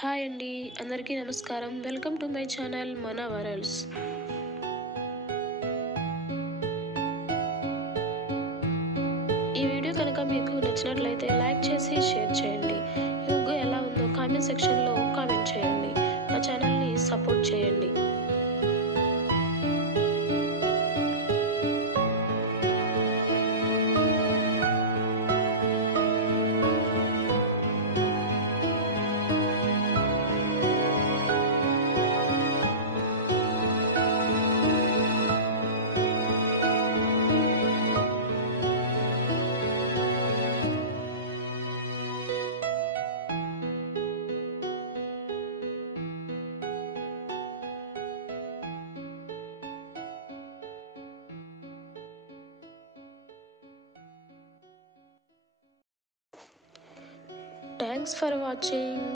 Hi అండి. అందరికీ నమస్కారం. వెల్కమ్ టు మై ఛానల్ మన వరల్డ్స్. ఈ వీడియో కనుక మీకు నచ్చినట్లయితే లైక్ చేసి షేర్ చేయండి. ఈ ముగ్గు ఎలా ఉందో కామెంట్ సెక్షన్లో కామెంట్ చేయండి. మా ఛానల్ని సపోర్ట్ చేయండి. Thanks for watching.